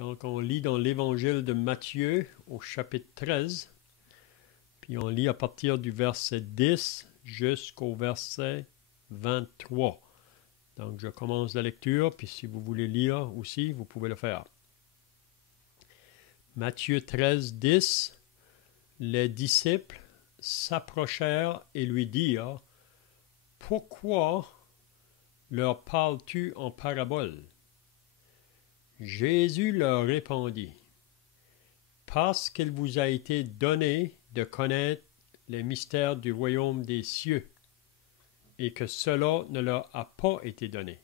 Donc, on lit dans l'Évangile de Matthieu au chapitre 13, puis on lit à partir du verset 10 jusqu'au verset 23. Donc, je commence la lecture, puis si vous voulez lire aussi, vous pouvez le faire. Matthieu 13, 10. Les disciples s'approchèrent et lui dirent: « Pourquoi leur parles-tu en parabole? » Jésus leur répondit: « Parce qu'il vous a été donné de connaître les mystères du royaume des cieux, et que cela ne leur a pas été donné.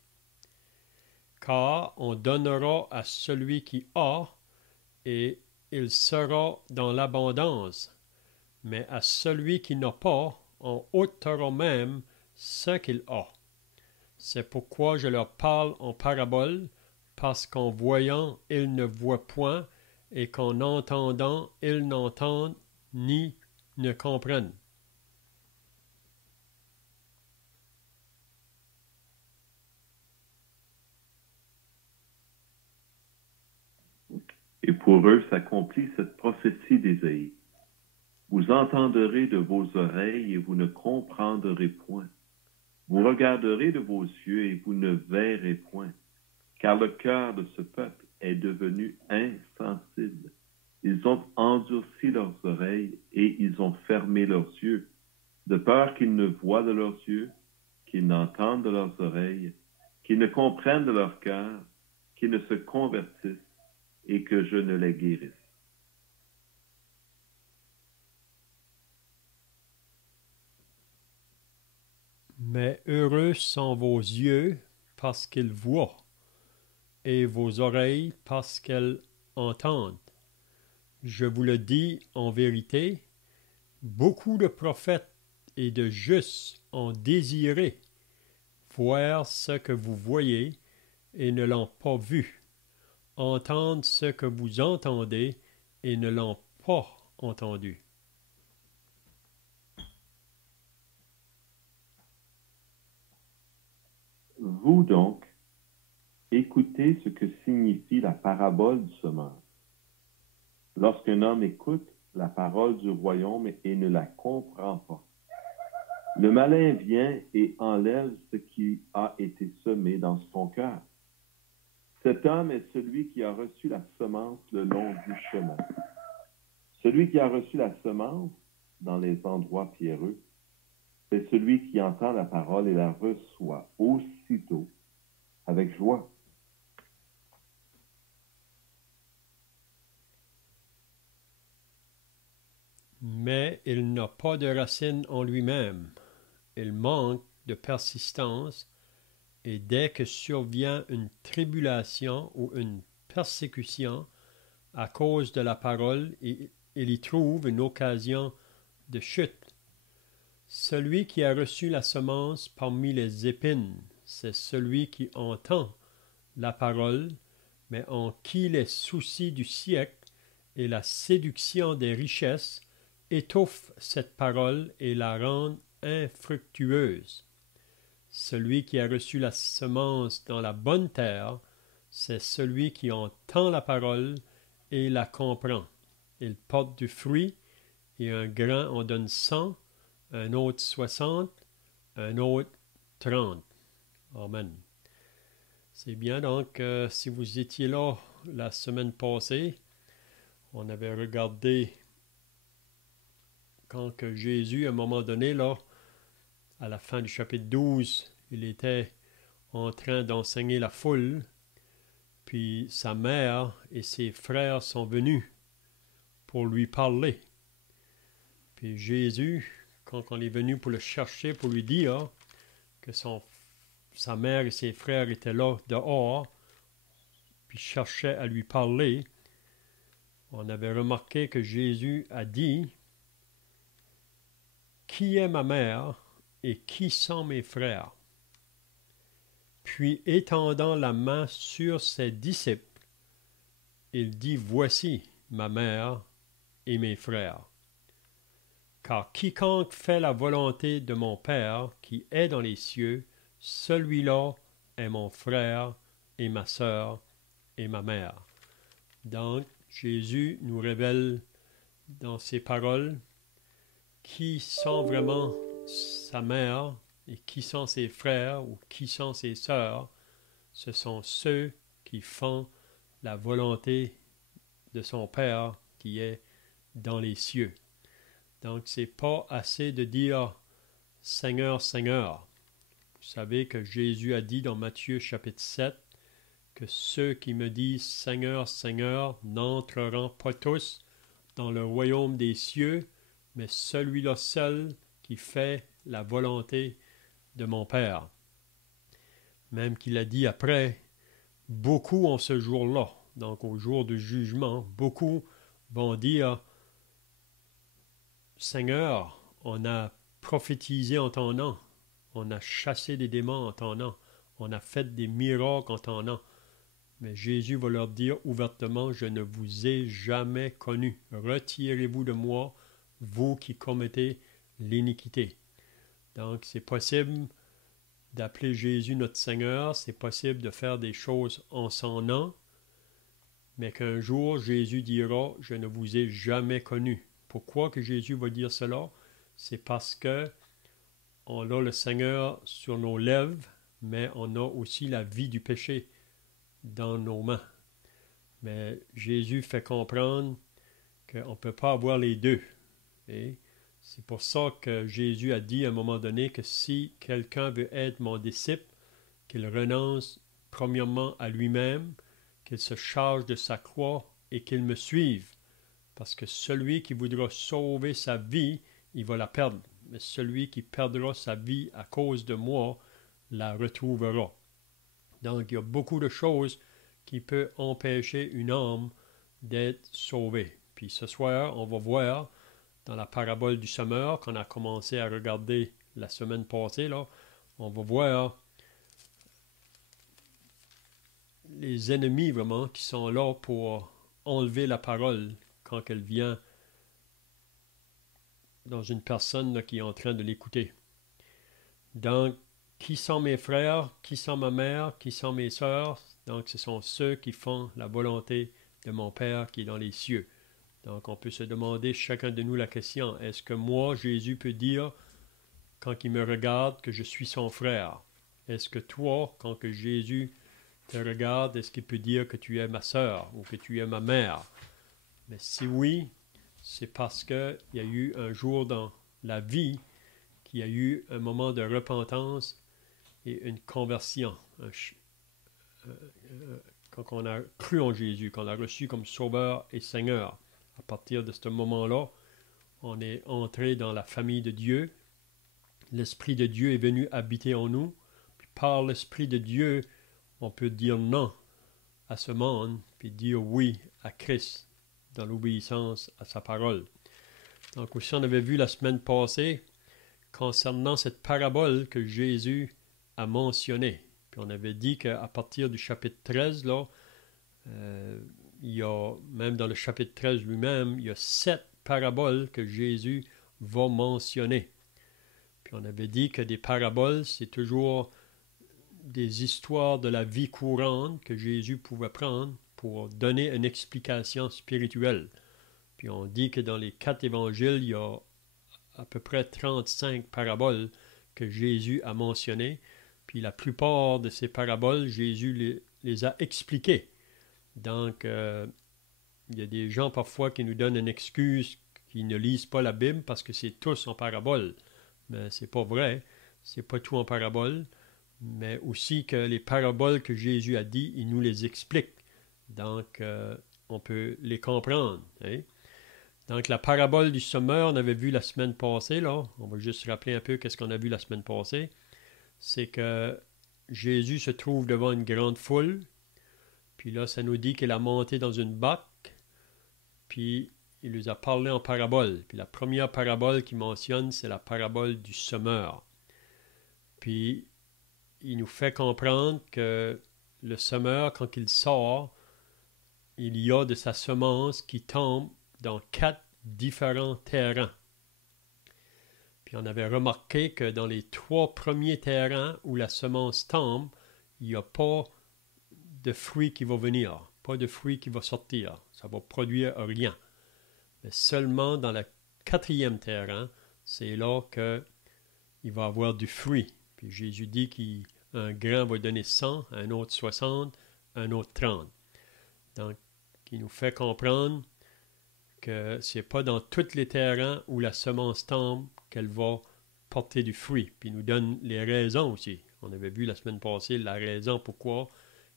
Car on donnera à celui qui a, et il sera dans l'abondance, mais à celui qui n'a pas, on ôtera même ce qu'il a. C'est pourquoi je leur parle en parabole, parce qu'en voyant, ils ne voient point, et qu'en entendant, ils n'entendent ni ne comprennent. » Et pour eux s'accomplit cette prophétie d'Ésaïe. Vous entendrez de vos oreilles et vous ne comprendrez point. Vous regarderez de vos yeux et vous ne verrez point. Car le cœur de ce peuple est devenu insensible. Ils ont endurci leurs oreilles et ils ont fermé leurs yeux, de peur qu'ils ne voient de leurs yeux, qu'ils n'entendent de leurs oreilles, qu'ils ne comprennent de leur cœur, qu'ils ne se convertissent et que je ne les guérisse. Mais heureux sont vos yeux parce qu'ils voient, et vos oreilles parce qu'elles entendent. Je vous le dis en vérité, beaucoup de prophètes et de justes ont désiré voir ce que vous voyez et ne l'ont pas vu, entendre ce que vous entendez et ne l'ont pas entendu. Vous donc, écoutez ce que signifie la parabole du semeur. Lorsqu'un homme écoute la parole du royaume et ne la comprend pas, le malin vient et enlève ce qui a été semé dans son cœur. Cet homme est celui qui a reçu la semence le long du chemin. Celui qui a reçu la semence dans les endroits pierreux, c'est celui qui entend la parole et la reçoit aussitôt avec joie. Mais il n'a pas de racine en lui-même. Il manque de persistance, et dès que survient une tribulation ou une persécution à cause de la parole, il y trouve une occasion de chute. Celui qui a reçu la semence parmi les épines, c'est celui qui entend la parole, mais en qui les soucis du siècle et la séduction des richesses étouffent cette parole et la rendent infructueuse. Celui qui a reçu la semence dans la bonne terre, c'est celui qui entend la parole et la comprend. Il porte du fruit, et un grand en donne 100, un autre 60, un autre 30. Amen. C'est bien, donc, si vous étiez là la semaine passée, on avait regardé quand que Jésus, à un moment donné, là, à la fin du chapitre 12, il était en train d'enseigner la foule, puis sa mère et ses frères sont venus pour lui parler. Puis Jésus, quand on est venu pour le chercher, pour lui dire que sa mère et ses frères étaient là dehors, puis cherchaient à lui parler, on avait remarqué que Jésus a dit: « Qui est ma mère et qui sont mes frères? » Puis étendant la main sur ses disciples, il dit: « Voici ma mère et mes frères. Car quiconque fait la volonté de mon Père qui est dans les cieux, celui-là est mon frère et ma sœur et ma mère. » Donc, Jésus nous révèle dans ses paroles qui sont vraiment sa mère et qui sont ses frères ou qui sont ses sœurs. Ce sont ceux qui font la volonté de son Père qui est dans les cieux. Donc, c'est pas assez de dire « Seigneur, Seigneur ». Vous savez que Jésus a dit dans Matthieu chapitre 7 que ceux qui me disent « Seigneur, Seigneur » n'entreront pas tous dans le royaume des cieux, mais celui-là seul qui fait la volonté de mon Père. Même qu'il a dit après, beaucoup en ce jour-là, donc au jour du jugement, beaucoup vont dire « Seigneur, on a prophétisé en ton nom, on a chassé des démons en ton nom, on a fait des miracles en ton nom. » Mais Jésus va leur dire ouvertement « Je ne vous ai jamais connu. Retirez-vous de moi, vous qui commettez l'iniquité. » Donc, c'est possible d'appeler Jésus notre Seigneur, c'est possible de faire des choses en son nom, mais qu'un jour, Jésus dira « Je ne vous ai jamais connu. » Pourquoi que Jésus va dire cela? C'est parce que on a le Seigneur sur nos lèvres, mais on a aussi la vie du péché dans nos mains. Mais Jésus fait comprendre qu'on ne peut pas avoir les deux. Et c'est pour ça que Jésus a dit à un moment donné que si quelqu'un veut être mon disciple, qu'il renonce premièrement à lui-même, qu'il se charge de sa croix et qu'il me suive. Parce que celui qui voudra sauver sa vie, il va la perdre. Mais celui qui perdra sa vie à cause de moi, la retrouvera. Donc, il y a beaucoup de choses qui peuvent empêcher une âme d'être sauvée. Puis ce soir, on va voir dans la parabole du semeur qu'on a commencé à regarder la semaine passée, là, on va voir les ennemis vraiment qui sont là pour enlever la parole quand elle vient dans une personne là, qui est en train de l'écouter. Donc, qui sont mes frères, qui sont ma mère, qui sont mes sœurs? Donc, ce sont ceux qui font la volonté de mon Père qui est dans les cieux. Donc, on peut se demander chacun de nous la question, est-ce que moi, Jésus peut dire, quand il me regarde, que je suis son frère? Est-ce que toi, quand que Jésus te regarde, est-ce qu'il peut dire que tu es ma sœur ou que tu es ma mère? Mais si oui, c'est parce qu'il y a eu un jour dans la vie qu'il y a eu un moment de repentance et une conversion. Quand on a cru en Jésus, qu'on l'a reçu comme Sauveur et Seigneur. À partir de ce moment-là, on est entré dans la famille de Dieu. L'Esprit de Dieu est venu habiter en nous. Puis par l'Esprit de Dieu, on peut dire non à ce monde, puis dire oui à Christ dans l'obéissance à sa parole. Donc aussi, on avait vu la semaine passée concernant cette parabole que Jésus a mentionnée. Puis on avait dit qu'à partir du chapitre 13, là, il y a, même dans le chapitre 13 lui-même, il y a 7 paraboles que Jésus va mentionner. Puis on avait dit que des paraboles, c'est toujours des histoires de la vie courante que Jésus pouvait prendre pour donner une explication spirituelle. Puis on dit que dans les 4 évangiles, il y a à peu près 35 paraboles que Jésus a mentionnées. Puis la plupart de ces paraboles, Jésus les a expliquées. Donc, il y a des gens parfois qui nous donnent une excuse qu'ils ne lisent pas la Bible parce que c'est tous en parabole. Mais c'est pas vrai. C'est pas tout en parabole. Mais aussi que les paraboles que Jésus a dit, il nous les explique. Donc, on peut les comprendre. Hein? Donc, la parabole du semeur, on avait vu la semaine passée, là. On va juste rappeler un peu qu'est-ce qu'on a vu la semaine passée. C'est que Jésus se trouve devant une grande foule. Puis là, ça nous dit qu'il a monté dans une barque. Puis, il nous a parlé en parabole. Puis, la première parabole qu'il mentionne, c'est la parabole du semeur. Puis, il nous fait comprendre que le semeur, quand il sort, il y a de sa semence qui tombe dans 4 différents terrains. Puis on avait remarqué que dans les 3 premiers terrains où la semence tombe, il n'y a pas de fruit qui va venir. pas de fruit qui va sortir. Ça va produire rien. Mais seulement dans le 4e terrain, c'est là qu'il va avoir du fruit. Puis Jésus dit qu'un grain va donner 100, un autre 60, un autre 30. Donc, il nous fait comprendre que ce n'est pas dans tous les terrains où la semence tombe qu'elle va porter du fruit. Puis il nous donne les raisons aussi. On avait vu la semaine passée la raison pourquoi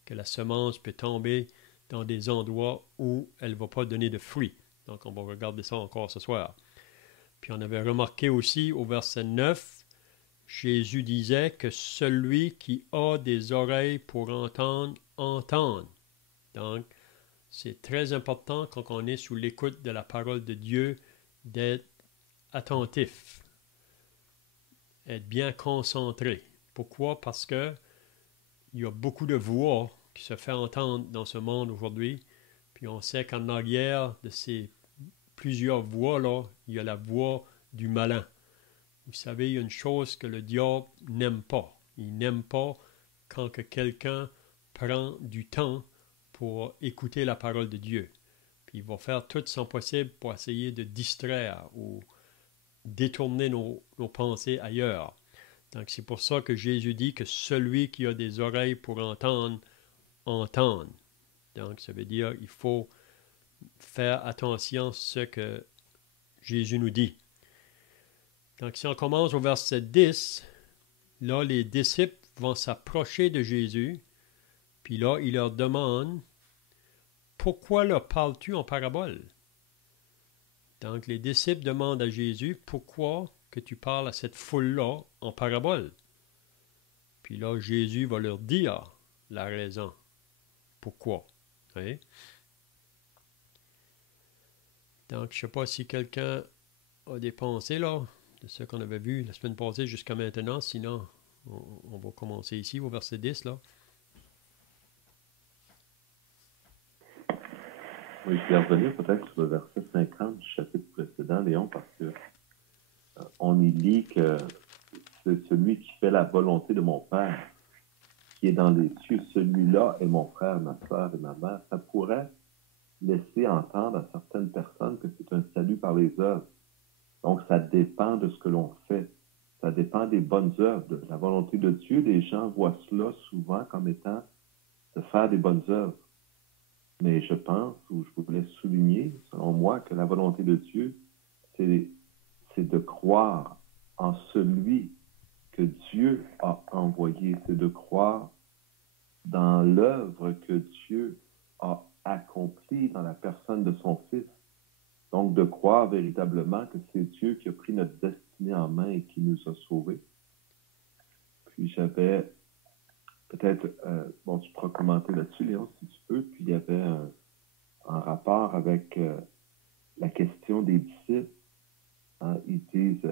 que la semence peut tomber dans des endroits où elle ne va pas donner de fruits. Donc, on va regarder ça encore ce soir. Puis on avait remarqué aussi au verset 9, Jésus disait que celui qui a des oreilles pour entendre, entende. Donc, c'est très important quand on est sous l'écoute de la parole de Dieu d'être attentif, être bien concentré. Pourquoi? Parce que il y a beaucoup de voix qui se font entendre dans ce monde aujourd'hui. Puis on sait qu'en arrière de ces plusieurs voix-là, il y a la voix du malin. Vous savez, il y a une chose que le diable n'aime pas. Il n'aime pas quand que quelqu'un prend du temps pour écouter la parole de Dieu. Puis il va faire tout son possible pour essayer de distraire ou détourner nos pensées ailleurs. Donc c'est pour ça que Jésus dit que celui qui a des oreilles pour entendre, entende. Donc ça veut dire qu'il faut faire attention à ce que Jésus nous dit. Donc si on commence au verset 10, là les disciples vont s'approcher de Jésus, puis là il leur demande « Pourquoi leur parles-tu en parabole? » Donc les disciples demandent à Jésus « Pourquoi que tu parles à cette foule-là en parabole? » Puis là Jésus va leur dire la raison. Pourquoi? Hein? Donc, je ne sais pas si quelqu'un a des pensées là, de ce qu'on avait vu la semaine passée jusqu'à maintenant. Sinon, on va commencer ici au verset 10. Là. Oui, je vais revenir peut-être sur le verset 50 du chapitre précédent, Léon, parce que on y lit que c'est celui qui fait la volonté de mon Père, qui est dans les cieux, celui-là est mon frère, ma soeur et ma mère. Ça pourrait laisser entendre à certaines personnes que c'est un salut par les œuvres. Donc, ça dépend de ce que l'on fait. Ça dépend des bonnes œuvres, de la volonté de Dieu. Les gens voient cela souvent comme étant de faire des bonnes œuvres. Mais je pense, ou je voulais souligner, selon moi, que la volonté de Dieu, c'est de croire en celui que Dieu a envoyé. C'est de croire dans l'œuvre que Dieu a accomplie dans la personne de son Fils. Donc, de croire véritablement que c'est Dieu qui a pris notre destinée en main et qui nous a sauvés. Puis j'avais peut-être, tu pourras commenter là-dessus, Léon, si tu peux. Puis il y avait un rapport avec la question des disciples. Hein, ils disent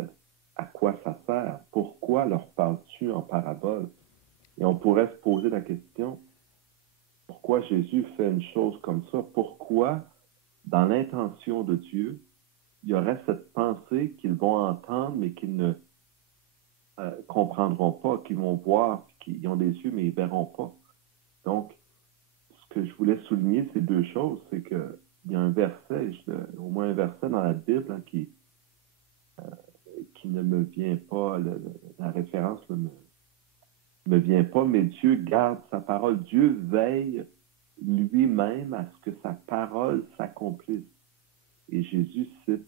à quoi ça sert? Pourquoi leur parles-tu en parabole? Et on pourrait se poser la question, pourquoi Jésus fait une chose comme ça? Pourquoi, dans l'intention de Dieu, il y aurait cette pensée qu'ils vont entendre, mais qu'ils ne comprendront pas, qu'ils vont voir, qu'ils ont des yeux, mais ils ne verront pas. Donc, ce que je voulais souligner, c'est deux choses. C'est qu'il y a un verset, au moins un verset dans la Bible hein, qui ne me vient pas, la référence ne me vient pas, mais Dieu garde sa parole. Dieu veille lui-même à ce que sa parole s'accomplisse. Et Jésus cite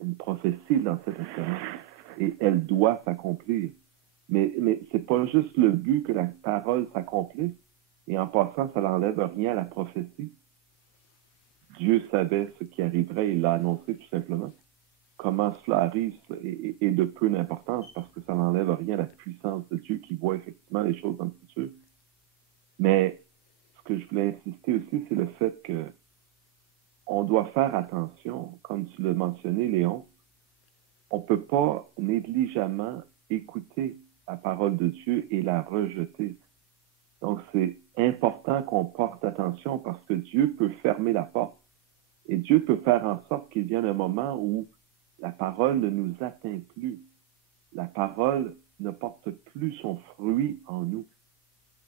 une prophétie dans cette référence. Et elle doit s'accomplir. Mais ce n'est pas juste le but que la parole s'accomplisse. Et en passant, ça n'enlève rien à la prophétie. Dieu savait ce qui arriverait, il l'a annoncé tout simplement. Comment cela arrive est de peu d'importance parce que ça n'enlève rien à la puissance de Dieu qui voit effectivement les choses dans le futur. Mais ce que je voulais insister aussi, c'est le fait que on doit faire attention, comme tu l'as mentionné, Léon, on ne peut pas négligemment écouter la parole de Dieu et la rejeter. Donc, c'est important qu'on porte attention parce que Dieu peut fermer la porte. Et Dieu peut faire en sorte qu'il vienne un moment où la parole ne nous atteint plus. La parole ne porte plus son fruit en nous.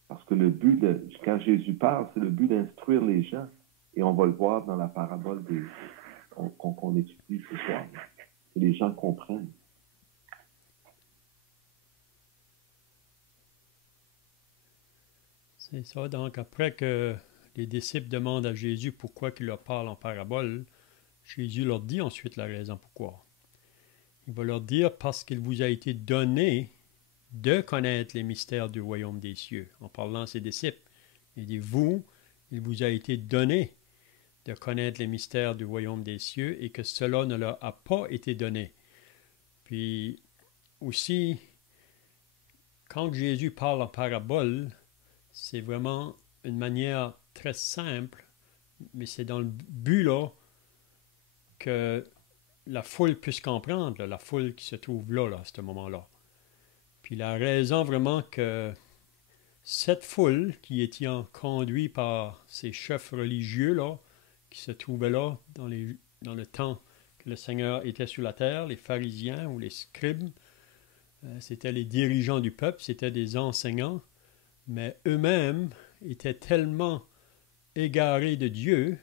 Parce que le but, quand Jésus parle, c'est le but d'instruire les gens. Et on va le voir dans la parabole qu'on étudie ce soir. Que les gens comprennent. C'est ça. Donc, après que les disciples demandent à Jésus pourquoi il leur parle en parabole, Jésus leur dit ensuite la raison pourquoi. Il va leur dire parce qu'il vous a été donné de connaître les mystères du royaume des cieux. En parlant à ses disciples, il dit vous, il vous a été donné de connaître les mystères du royaume des cieux et que cela ne leur a pas été donné. Puis aussi, quand Jésus parle en parabole, c'est vraiment une manière très simple, mais c'est dans le but là que la foule puisse comprendre, là, la foule qui se trouve là, à ce moment-là. Puis la raison vraiment que cette foule qui était conduite par ces chefs religieux là, qui se trouvaient là dans le temps que le Seigneur était sur la terre, les pharisiens ou les scribes, c'était les dirigeants du peuple, c'était des enseignants, mais eux-mêmes étaient tellement égarés de Dieu,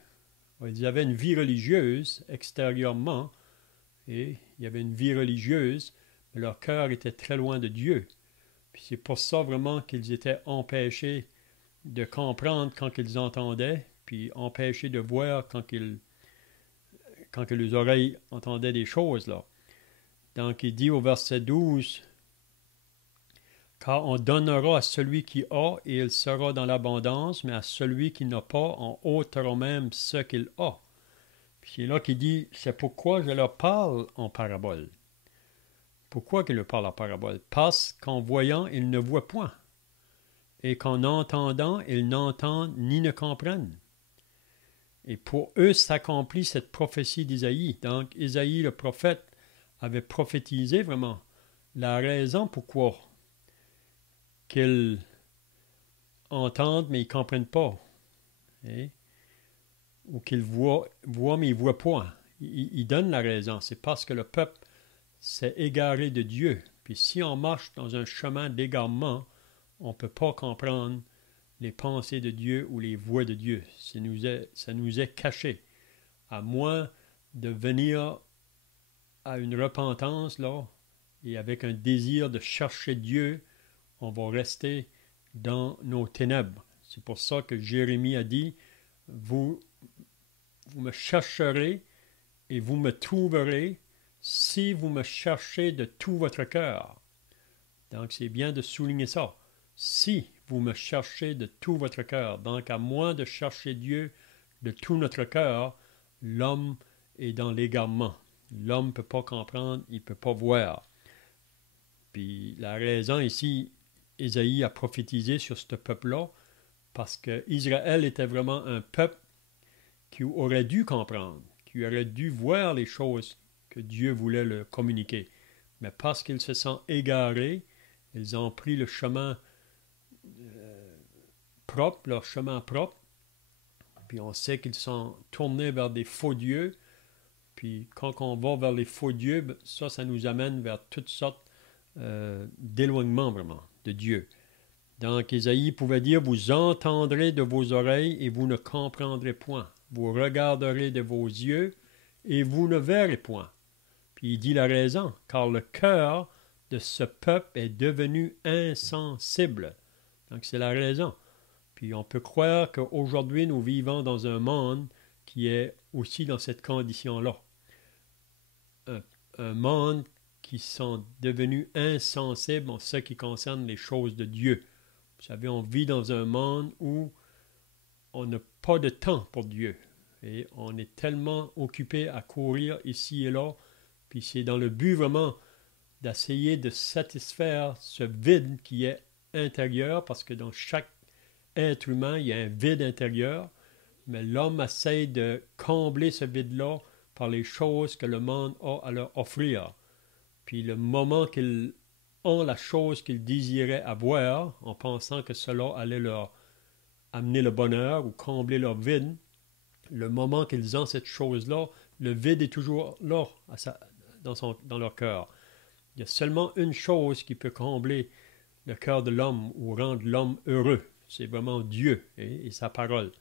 ils avaient une vie religieuse extérieurement, et il y avait une vie religieuse, mais leur cœur était très loin de Dieu. Puis c'est pour ça vraiment qu'ils étaient empêchés de comprendre quand ils entendaient, puis empêchés de voir quand les oreilles entendaient des choses, là. Donc il dit au verset 12, « Car on donnera à celui qui a, et il sera dans l'abondance, mais à celui qui n'a pas, on ôtera même ce qu'il a. » Puis c'est là qu'il dit, « C'est pourquoi je leur parle en parabole. » Pourquoi qu'il leur parle en parabole? Parce qu'en voyant, ils ne voient point, et qu'en entendant, ils n'entendent ni ne comprennent. Et pour eux s'accomplit cette prophétie d'Isaïe. Donc, Isaïe, le prophète, avait prophétisé vraiment la raison pourquoi qu'ils entendent, mais ils ne comprennent pas. Ou qu'ils voient, mais ils ne voient pas. Ils donnent la raison. C'est parce que le peuple s'est égaré de Dieu. Puis si on marche dans un chemin d'égarement, on ne peut pas comprendre les pensées de Dieu ou les voies de Dieu. Ça nous est caché. À moins de venir à une repentance, là, et avec un désir de chercher Dieu, on va rester dans nos ténèbres. C'est pour ça que Jérémie a dit, vous me chercherez et vous me trouverez si vous me cherchez de tout votre cœur. Donc c'est bien de souligner ça. Si vous me cherchez de tout votre cœur. Donc à moins de chercher Dieu de tout notre cœur, l'homme est dans l'égarement. L'homme ne peut pas comprendre, il ne peut pas voir. Puis la raison ici, Ésaïe a prophétisé sur ce peuple-là, parce qu'Israël était vraiment un peuple qui aurait dû comprendre, qui aurait dû voir les choses que Dieu voulait leur communiquer. Mais parce qu'ils se sont égarés, ils ont pris le chemin propre, leur chemin propre, puis on sait qu'ils sont tournés vers des faux dieux, puis quand on va vers les faux dieux, ça nous amène vers toutes sortes d'éloignements vraiment de Dieu. Donc Ésaïe pouvait dire, vous entendrez de vos oreilles et vous ne comprendrez point. Vous regarderez de vos yeux et vous ne verrez point. Puis il dit la raison, car le cœur de ce peuple est devenu insensible. Donc c'est la raison. Puis on peut croire qu'aujourd'hui nous vivons dans un monde qui est aussi dans cette condition-là. Un monde qui sont devenus insensibles en ce qui concerne les choses de Dieu. Vous savez, on vit dans un monde où on n'a pas de temps pour Dieu. Et on est tellement occupé à courir ici et là, puis c'est dans le but vraiment d'essayer de satisfaire ce vide qui est intérieur, parce que dans chaque être humain, il y a un vide intérieur, mais l'homme essaie de combler ce vide-là par les choses que le monde a à leur offrir. Puis le moment qu'ils ont la chose qu'ils désiraient avoir, en pensant que cela allait leur amener le bonheur ou combler leur vide, le moment qu'ils ont cette chose-là, le vide est toujours là, dans leur cœur. Il y a seulement une chose qui peut combler le cœur de l'homme ou rendre l'homme heureux, c'est vraiment Dieu et sa parole.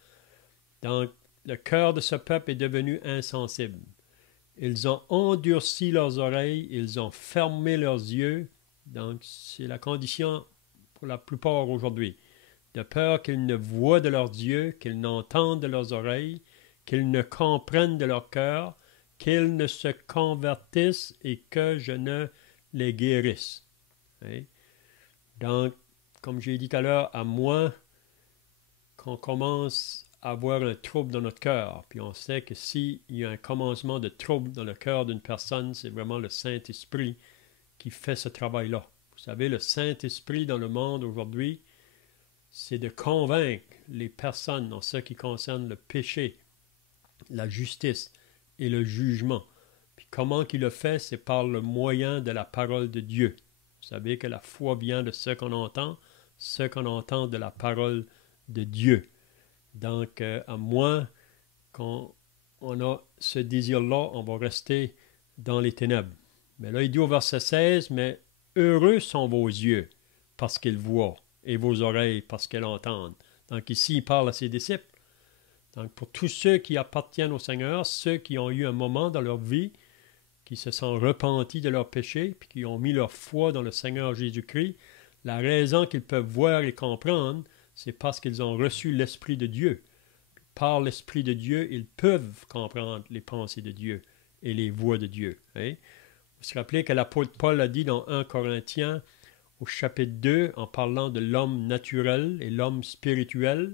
Donc, le cœur de ce peuple est devenu insensible. Ils ont endurci leurs oreilles, ils ont fermé leurs yeux. Donc, c'est la condition pour la plupart aujourd'hui. De peur qu'ils ne voient de leurs yeux, qu'ils n'entendent de leurs oreilles, qu'ils ne comprennent de leur cœur, qu'ils ne se convertissent et que je ne les guérisse. Hein? Donc, comme j'ai dit tout à l'heure, à moins qu'on commence à avoir un trouble dans notre cœur, puis on sait que s'il y a un commencement de trouble dans le cœur d'une personne, c'est vraiment le Saint-Esprit qui fait ce travail-là. Vous savez, le Saint-Esprit dans le monde aujourd'hui, c'est de convaincre les personnes en ce qui concerne le péché, la justice et le jugement. Puis comment qu'il le fait, c'est par le moyen de la parole de Dieu. Vous savez que la foi vient de ce qu'on entend de la parole de Dieu. Donc, à moins qu'on a ce désir-là, on va rester dans les ténèbres. Mais là, il dit au verset 16, « Mais heureux sont vos yeux, parce qu'ils voient, et vos oreilles, parce qu'elles entendent. » Donc ici, il parle à ses disciples. Donc, pour tous ceux qui appartiennent au Seigneur, ceux qui ont eu un moment dans leur vie, qui se sont repentis de leurs péchés, puis qui ont mis leur foi dans le Seigneur Jésus-Christ, la raison qu'ils peuvent voir et comprendre, c'est parce qu'ils ont reçu l'Esprit de Dieu. Par l'Esprit de Dieu, ils peuvent comprendre les pensées de Dieu et les voies de Dieu. Hein? Vous vous rappelez que l'apôtre Paul a dit dans 1 Corinthiens, au chapitre 2, en parlant de l'homme naturel et l'homme spirituel.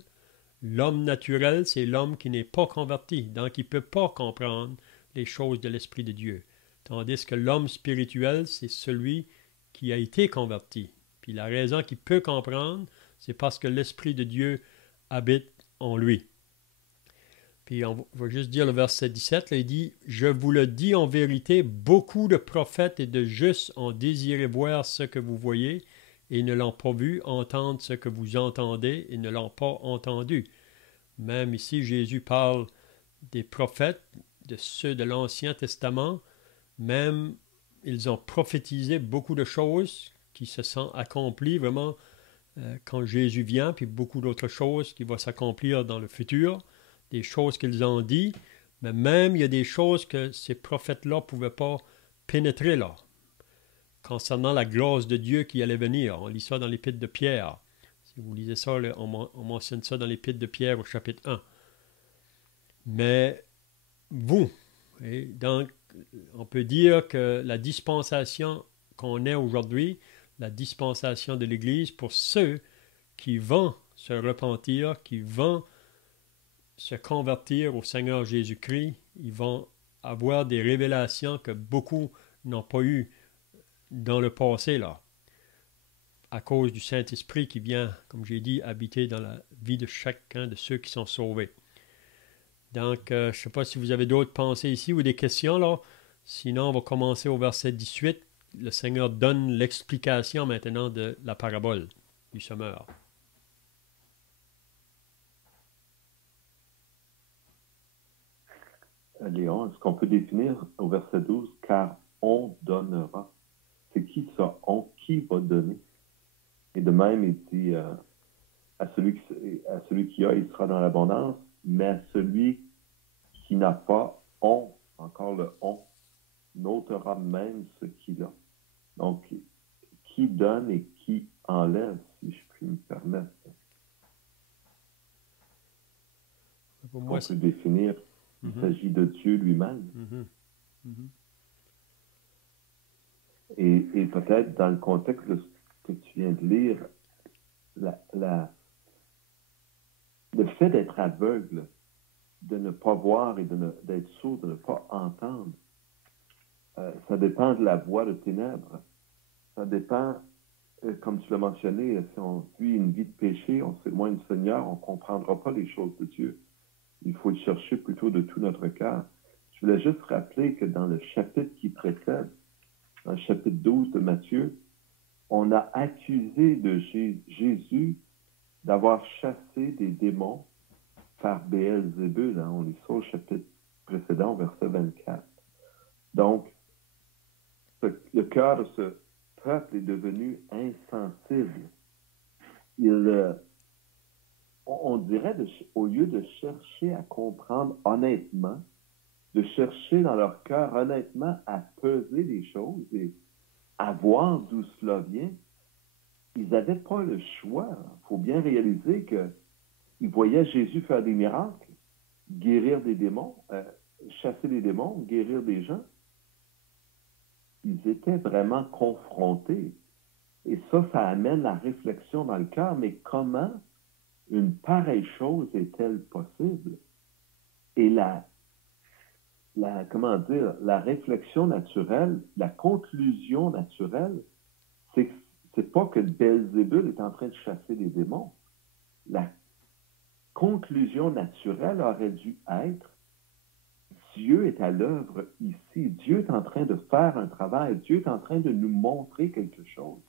L'homme naturel, c'est l'homme qui n'est pas converti, donc il ne peut pas comprendre les choses de l'Esprit de Dieu. Tandis que l'homme spirituel, c'est celui qui a été converti. Puis la raison qu'il peut comprendre, c'est parce que l'Esprit de Dieu habite en lui. Puis on va juste dire le verset 17, là, il dit « Je vous le dis en vérité, beaucoup de prophètes et de justes ont désiré voir ce que vous voyez et ne l'ont pas vu, entendre ce que vous entendez et ne l'ont pas entendu. » Même ici, Jésus parle des prophètes, de ceux de l'Ancien Testament. Même, ils ont prophétisé beaucoup de choses qui se sont accomplies vraiment quand Jésus vient, puis beaucoup d'autres choses qui vont s'accomplir dans le futur, des choses qu'ils ont dit, mais même il y a des choses que ces prophètes-là ne pouvaient pas pénétrer là, concernant la grâce de Dieu qui allait venir. On lit ça dans l'Épître de Pierre. Si vous lisez ça, là, on mentionne ça dans l'Épître de Pierre au chapitre 1. Mais vous, et donc, on peut dire que la dispensation qu'on est aujourd'hui, la dispensation de l'Église pour ceux qui vont se repentir, qui vont se convertir au Seigneur Jésus-Christ, ils vont avoir des révélations que beaucoup n'ont pas eues dans le passé, là, à cause du Saint-Esprit qui vient, comme j'ai dit, habiter dans la vie de chacun de ceux qui sont sauvés. Donc, je ne sais pas si vous avez d'autres pensées ici ou des questions, là. Sinon, on va commencer au verset 18. Le Seigneur donne l'explication maintenant de la parabole du semeur. Léon, est-ce qu'on peut définir au verset 12, « Car on donnera ». C'est qui ça, on? Qui va donner? Et de même, il dit à celui qui a, il sera dans l'abondance, mais à celui qui n'a pas, on, encore le on, n'ôtera même ce qu'il a. Donc, qui donne et qui enlève, si je puis me permettre. Pour moi, on peut définir, il s'agit de Dieu lui-même. Et peut-être dans le contexte de ce que tu viens de lire, le fait d'être aveugle, de ne pas voir et d'être sourd, de ne pas entendre, ça dépend de la voie de ténèbres. Ça dépend, comme tu l'as mentionné, si on vit une vie de péché, on s'éloigne du Seigneur, on ne comprendra pas les choses de Dieu. Il faut le chercher plutôt de tout notre cœur. Je voulais juste rappeler que dans le chapitre qui précède, dans le chapitre 12 de Matthieu, on a accusé de Jésus d'avoir chassé des démons par Béelzébul. On lit ça au chapitre précédent, verset 24. Donc, le cœur de ce peuple est devenu insensible. Il on dirait, au lieu de chercher à comprendre honnêtement, de chercher dans leur cœur honnêtement à peser les choses et à voir d'où cela vient, ils n'avaient pas le choix. Il faut bien réaliser qu'ils voyaient Jésus faire des miracles, guérir des démons, chasser des démons, guérir des gens. Ils étaient vraiment confrontés. Et ça amène la réflexion dans le cœur, mais comment une pareille chose est-elle possible? Et comment dire, la réflexion naturelle, la conclusion naturelle, c'est pas que Belzébul est en train de chasser des démons. La conclusion naturelle aurait dû être Dieu est à l'œuvre ici. Dieu est en train de faire un travail. Dieu est en train de nous montrer quelque chose.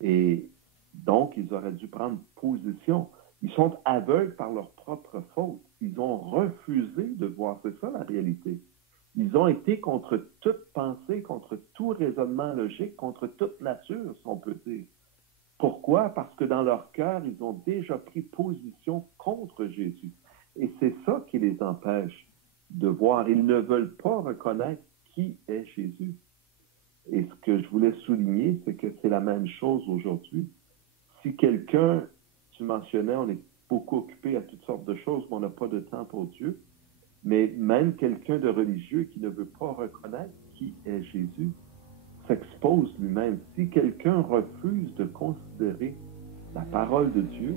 Et donc, ils auraient dû prendre position. Ils sont aveugles par leur propre faute. Ils ont refusé de voir. C'est ça la réalité. Ils ont été contre toute pensée, contre tout raisonnement logique, contre toute nature, si on peut dire. Pourquoi? Parce que dans leur cœur, ils ont déjà pris position contre Jésus. Et c'est ça qui les empêche de voir. Ils ne veulent pas reconnaître qui est Jésus. Et ce que je voulais souligner, c'est que c'est la même chose aujourd'hui. Si quelqu'un, tu mentionnais, on est beaucoup occupé à toutes sortes de choses, mais on n'a pas de temps pour Dieu, mais même quelqu'un de religieux qui ne veut pas reconnaître qui est Jésus, s'expose lui-même. Si quelqu'un refuse de considérer la parole de Dieu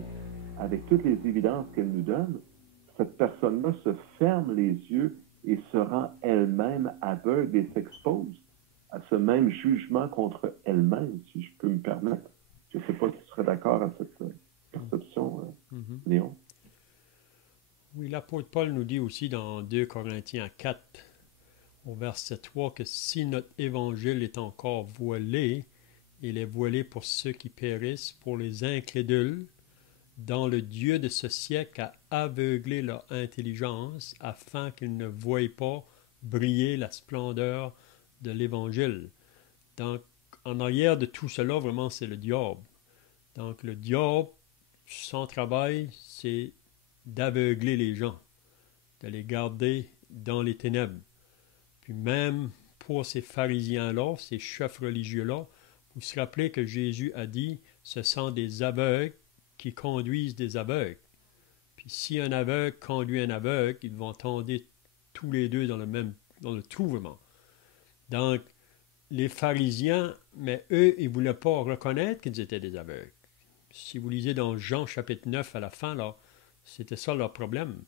avec toutes les évidences qu'elle nous donne, cette personne-là se ferme les yeux et se rend elle-même aveugle et s'expose à ce même jugement contre elle-même, si je peux me permettre. Je ne sais pas si tu serais d'accord à cette perception, Léon. Oui, l'apôtre Paul nous dit aussi dans 2 Corinthiens 4, au verset 3, que si notre évangile est encore voilé, il est voilé pour ceux qui périssent, pour les incrédules, dont le Dieu de ce siècle a aveuglé leur intelligence afin qu'ils ne voient pas briller la splendeur de l'Évangile. Donc, en arrière de tout cela, vraiment, c'est le diable. Donc, le diable, son travail, c'est d'aveugler les gens, de les garder dans les ténèbres. Puis même pour ces pharisiens-là, ces chefs religieux-là, vous vous rappelez que Jésus a dit, ce sont des aveugles qui conduisent des aveugles. Puis si un aveugle conduit un aveugle, ils vont tomber tous les deux dans le trou vraiment. Donc, les pharisiens, mais eux, ils ne voulaient pas reconnaître qu'ils étaient des aveugles. Si vous lisez dans Jean chapitre 9 à la fin, là, c'était ça leur problème.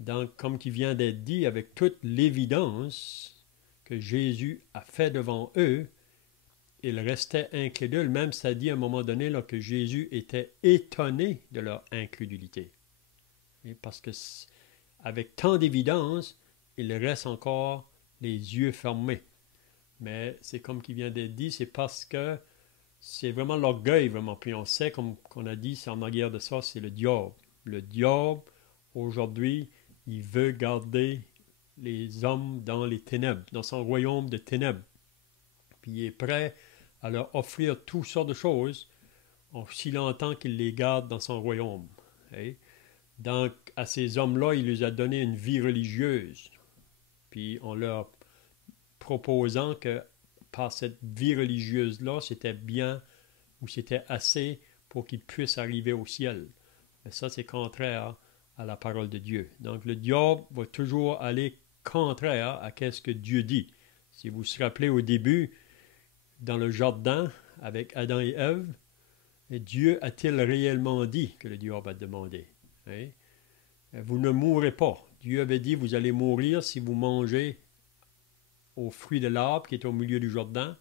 Donc, comme qui vient d'être dit, avec toute l'évidence que Jésus a fait devant eux, ils restaient incrédules. Même ça dit à un moment donné là, que Jésus était étonné de leur incrédulité. Et parce que avec tant d'évidence, il reste encore les yeux fermés. Mais c'est comme qui vient d'être dit, c'est parce que c'est vraiment l'orgueil, vraiment. Puis on sait, comme on a dit, c'est en arrière de ça, c'est le diable. Le diable, aujourd'hui, il veut garder les hommes dans les ténèbres, dans son royaume de ténèbres. Puis il est prêt à leur offrir toutes sortes de choses, aussi longtemps qu'il les garde dans son royaume. Hein? Donc, à ces hommes-là, il les a donné une vie religieuse. Puis en leur proposant que par cette vie religieuse-là, c'était bien ou c'était assez pour qu'ils puissent arriver au ciel. Mais ça, c'est contraire à la parole de Dieu. Donc, le diable va toujours aller contraire à ce que Dieu dit. Si vous vous rappelez au début, dans le jardin, avec Adam et Ève, Dieu a-t-il réellement dit que le diable a demandé? Hein? Vous ne mourrez pas. Dieu avait dit, vous allez mourir si vous mangez au fruit de l'arbre qui est au milieu du jardin.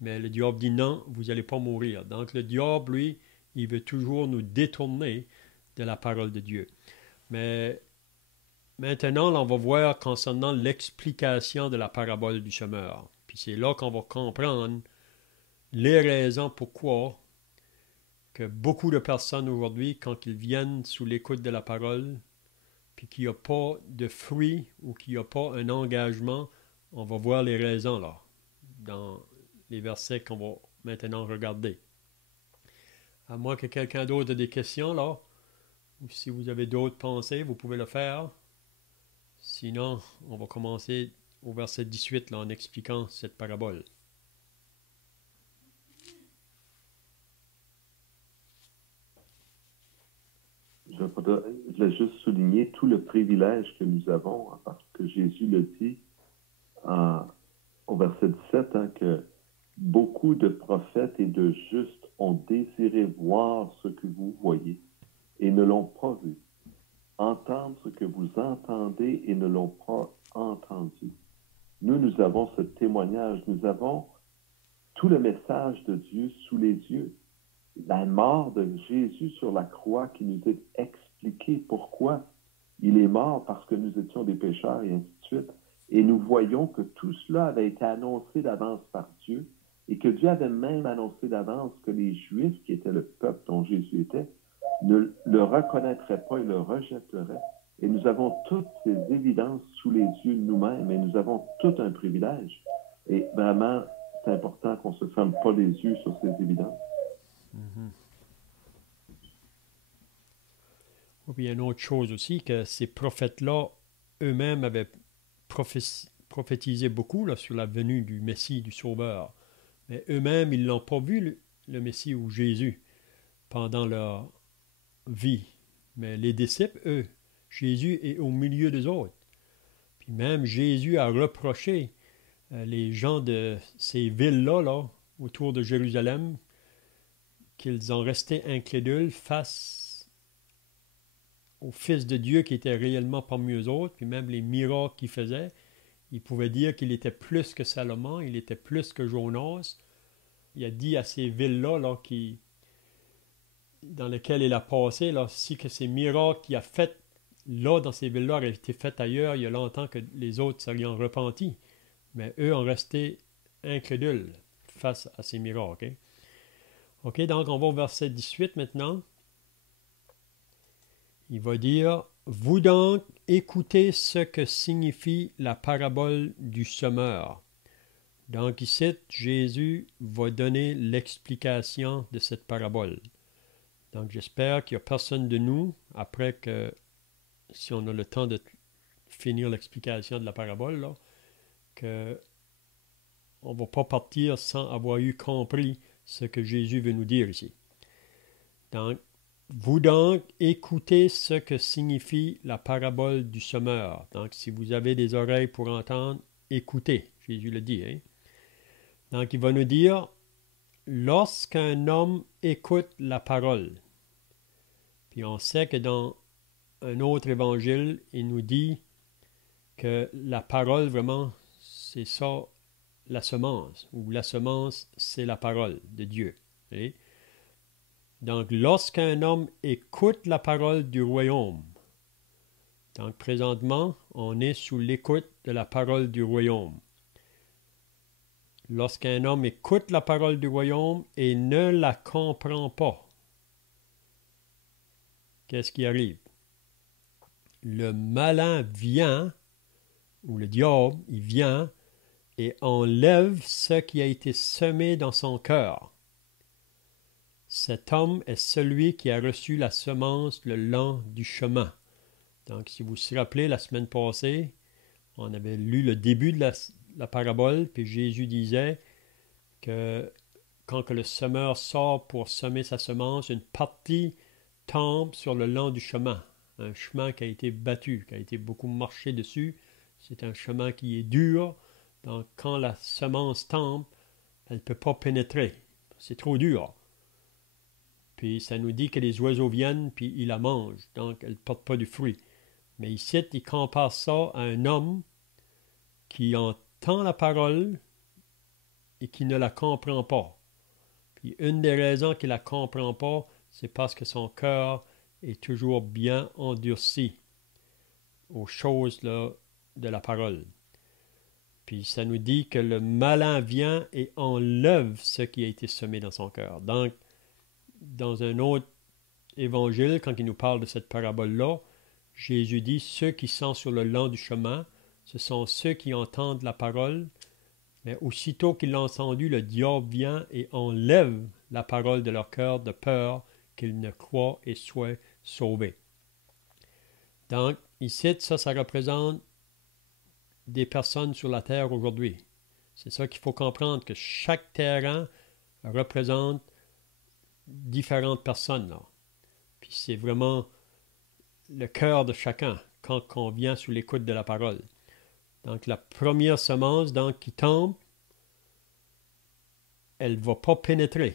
Mais le diable dit non, vous n'allez pas mourir. Donc le diable, lui, il veut toujours nous détourner de la parole de Dieu. Mais maintenant, là, on va voir concernant l'explication de la parabole du semeur. Puis c'est là qu'on va comprendre les raisons pourquoi que beaucoup de personnes aujourd'hui, quand ils viennent sous l'écoute de la parole, puis qu'il n'y a pas de fruit ou qu'il n'y a pas un engagement, on va voir les raisons là, dans les versets qu'on va maintenant regarder. À moins que quelqu'un d'autre ait des questions là, Ou si vous avez d'autres pensées, vous pouvez le faire. Sinon, on va commencer au verset 18 là, en expliquant cette parabole. Je voudrais juste souligner tout le privilège que nous avons, hein, parce que Jésus le dit au verset 17, hein, que beaucoup de prophètes et de justes ont désiré voir ce que vous voyez et ne l'ont pas vu, entendre ce que vous entendez et ne l'ont pas entendu. Nous avons ce témoignage, nous avons tout le message de Dieu sous les yeux. La mort de Jésus sur la croix qui nous est expliquée pourquoi il est mort, parce que nous étions des pécheurs et ainsi de suite. Et nous voyons que tout cela avait été annoncé d'avance par Dieu et que Dieu avait même annoncé d'avance que les Juifs, qui étaient le peuple dont Jésus était, ne le reconnaîtraient pas et le rejetteraient. Et nous avons toutes ces évidences sous les yeux de nous-mêmes et nous avons tout un privilège. Et vraiment, c'est important qu'on ne se ferme pas les yeux sur ces évidences. Il y a une autre chose aussi, que ces prophètes-là, eux-mêmes avaient prophétisé beaucoup là, sur la venue du Messie, du Sauveur. Mais eux-mêmes, ils n'ont pas vu le Messie ou Jésus pendant leur vie. Mais les disciples, eux, Jésus est au milieu des autres. Puis même Jésus a reproché les gens de ces villes-là, là, autour de Jérusalem, qu'ils ont resté incrédules face au Fils de Dieu qui était réellement parmi eux autres, puis même les miracles qu'il faisait. Il pouvait dire qu'il était plus que Salomon, il était plus que Jonas. Il a dit à ces villes-là, là, dans lesquelles il a passé, là, si que ces miracles qu'il a faits là, dans ces villes-là, auraient été faits ailleurs, il y a longtemps que les autres seraient repentis. Mais eux ont resté incrédules face à ces miracles. OK, donc on va au verset 18 maintenant. Il va dire, « Vous donc écoutez ce que signifie la parabole du semeur. » Donc ici, Jésus va donner l'explication de cette parabole. Donc j'espère qu'il n'y a personne de nous, après que, si on a le temps de finir l'explication de la parabole, là, que on ne va pas partir sans avoir eu compris ce que Jésus veut nous dire ici. Donc, vous donc écoutez ce que signifie la parabole du semeur. Donc, si vous avez des oreilles pour entendre, écoutez. Jésus le dit. Donc, il va nous dire, lorsqu'un homme écoute la parole, puis on sait que dans un autre évangile, il nous dit que la parole, vraiment, c'est ça, la semence, ou la semence, c'est la parole de Dieu. Voyez? Donc, lorsqu'un homme écoute la parole du royaume, donc présentement, on est sous l'écoute de la parole du royaume. Lorsqu'un homme écoute la parole du royaume et ne la comprend pas, qu'est-ce qui arrive? Le malin vient, ou le diable, il vient et enlève ce qui a été semé dans son cœur. Cet homme est celui qui a reçu la semence le long du chemin. Donc, si vous vous rappelez, la semaine passée, on avait lu le début de la parabole, puis Jésus disait que quand que le semeur sort pour semer sa semence, une partie tombe sur le long du chemin. Un chemin qui a été battu, qui a été beaucoup marché dessus. C'est un chemin qui est dur. Donc, quand la semence tombe, elle ne peut pas pénétrer. C'est trop dur. Puis ça nous dit que les oiseaux viennent, puis ils la mangent. Donc, elle ne porte pas du fruit. Mais ici, il compare ça à un homme qui entend la parole et qui ne la comprend pas. Puis une des raisons qu'il ne la comprend pas, c'est parce que son cœur est toujours bien endurci aux choses là, de la parole. Puis ça nous dit que le malin vient et enlève ce qui a été semé dans son cœur. Donc, dans un autre évangile, quand il nous parle de cette parabole-là, Jésus dit, ceux qui sont sur le long du chemin, ce sont ceux qui entendent la parole, mais aussitôt qu'ils l'ont entendu, le diable vient et enlève la parole de leur cœur de peur qu'ils ne croient et soient sauvés. Donc, ici, ça représente des personnes sur la terre aujourd'hui. C'est ça qu'il faut comprendre, que chaque terrain représente différentes personnes, là. Puis c'est vraiment le cœur de chacun quand on vient sous l'écoute de la parole. Donc, la première semence qui tombe, elle ne va pas pénétrer.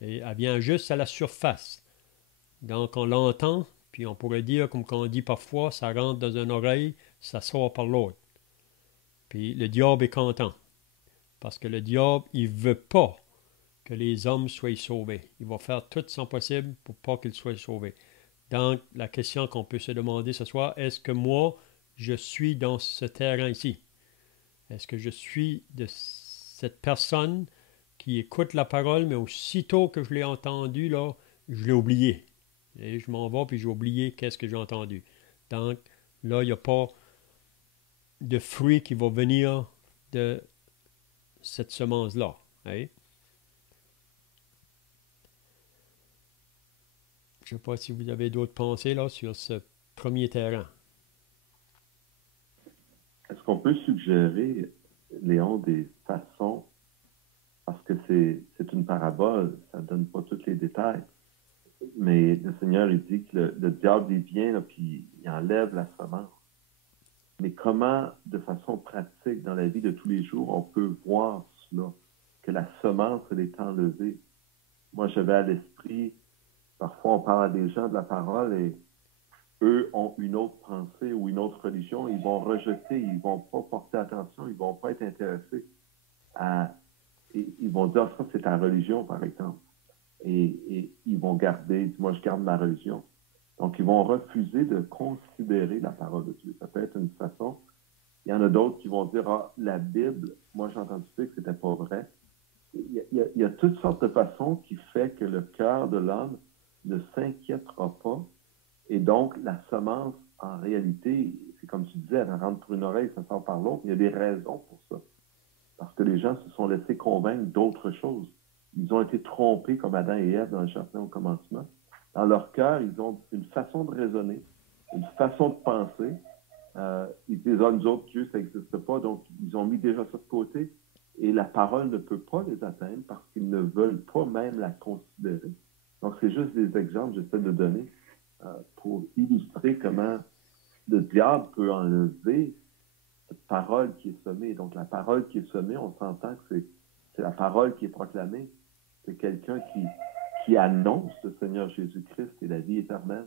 Et elle vient juste à la surface. Donc, on l'entend, puis on pourrait dire, comme on dit parfois, ça rentre dans une oreille, ça sort par l'autre. Puis le diable est content. Parce que le diable, il ne veut pas que les hommes soient sauvés. Il va faire tout son possible pour pas qu'ils soient sauvés. Donc, la question qu'on peut se demander ce soir, est-ce que moi, je suis dans ce terrain ici? Est-ce que je suis de cette personne qui écoute la parole, mais aussitôt que je l'ai entendue, là, je l'ai oublié. Et je m'en vais, puis j'ai oublié qu'est-ce que j'ai entendu. Donc, là, il n'y a pas de fruit qui va venir de cette semence-là. Hein? Je ne sais pas si vous avez d'autres pensées là, sur ce premier terrain. Est-ce qu'on peut suggérer, Léon, des façons, parce que c'est une parabole, ça ne donne pas tous les détails, mais le Seigneur, il dit que le diable, il vient, là, puis il enlève la semence. Mais comment, de façon pratique, dans la vie de tous les jours, on peut voir cela, que la semence, elle est enlevée? Moi, j'avais à l'esprit, parfois on parle à des gens de la parole et eux ont une autre pensée ou une autre religion, ils vont rejeter, ils ne vont pas porter attention, ils ne vont pas être intéressés ils vont dire, ça c'est ta religion, par exemple. Et ils vont garder, moi je garde ma religion. Donc, ils vont refuser de considérer la parole de Dieu. Ça peut être une façon. Il y en a d'autres qui vont dire, ah, la Bible, moi j'ai entendu dire que c'était pas vrai. Il y a toutes sortes de façons qui fait que le cœur de l'homme ne s'inquiétera pas. Et donc, la semence, en réalité, c'est comme tu disais, elle rentre par une oreille, ça sort par l'autre. Il y a des raisons pour ça. Parce que les gens se sont laissés convaincre d'autres choses. Ils ont été trompés comme Adam et Ève dans le jardin au commencement. Dans leur cœur, ils ont une façon de raisonner, une façon de penser. Ils disent, ah, nous autres, Dieu, ça n'existe pas. Donc, ils ont mis déjà ça de côté. Et la parole ne peut pas les atteindre parce qu'ils ne veulent pas même la considérer. Donc, c'est juste des exemples que j'essaie de donner pour illustrer comment le diable peut enlever cette parole qui est semée. Donc, la parole qui est semée, on s'entend que c'est la parole qui est proclamée. C'est quelqu'un qui annonce le Seigneur Jésus-Christ et la vie éternelle